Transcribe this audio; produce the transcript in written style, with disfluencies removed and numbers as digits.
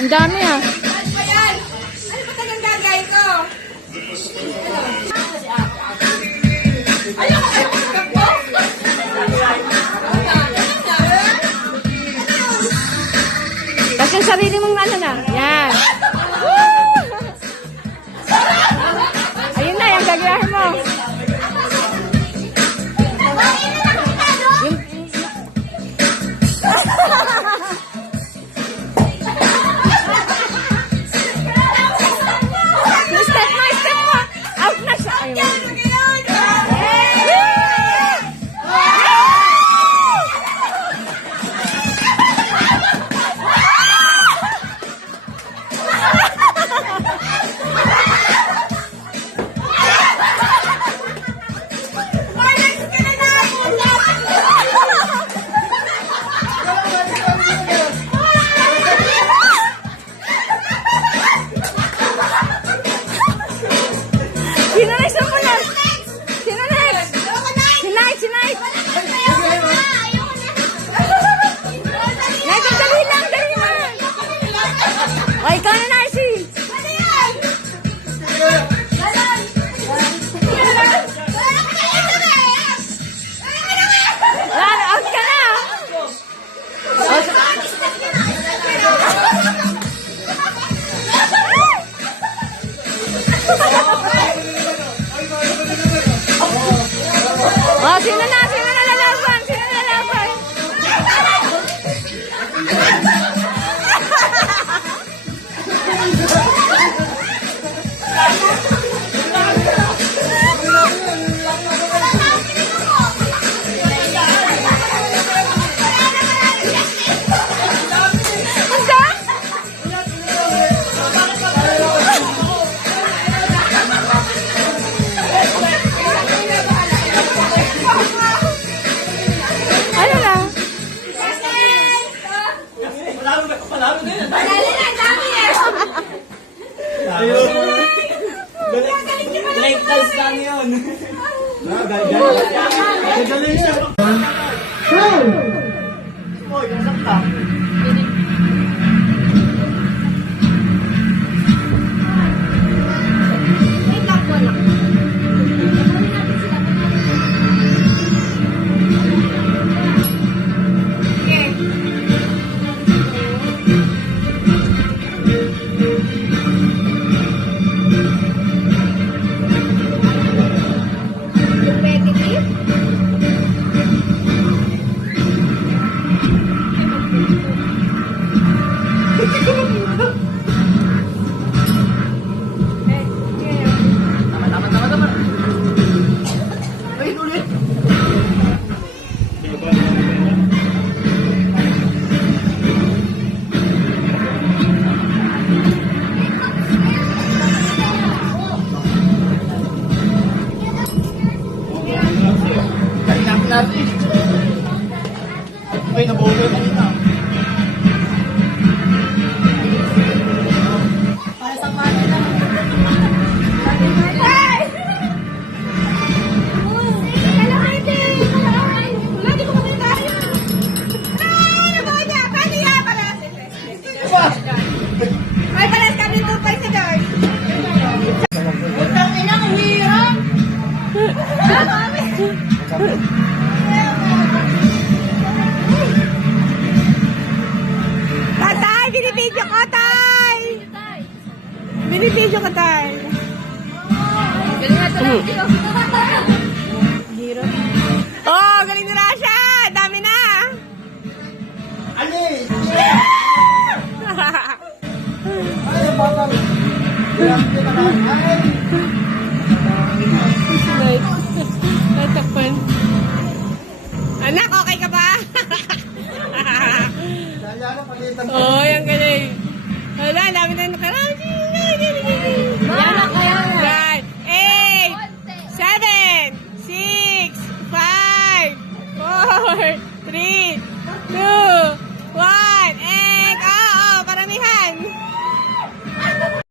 Ang dami ah. Ano ba yan? Ano ba talagang gagawin ko? Ayoko sa kampo. Tapos yung sarili mong ano na. Yan. Ayun na, yung gagayahin mo. Yung... Step mo. Out na siya. Ayun. Sino next mo na? Sino next? Si Night. Night, dali lang. O, ikaw na, Narcy. Wala, out ka na. Oh, sino na lalaban? Ano na? Like calls lang yun. Galing siya. Hoy, nasaan ka? Tama. Ay, ulit. Natin. Ay, nabuhay kanina. Para sa pano lang. Ay, palas kami tupay sa George. Utang ina, ang hirap. Tatay, binibidyo ko, tay! Binibidyo ko, tay. Galing nga ito lang. Hero. Oh, galing na siya. Dami na. Ali! Ay, bakal. Tatakpan. Anak, okay ka ba? Dahil ako, palitan mo. Oh,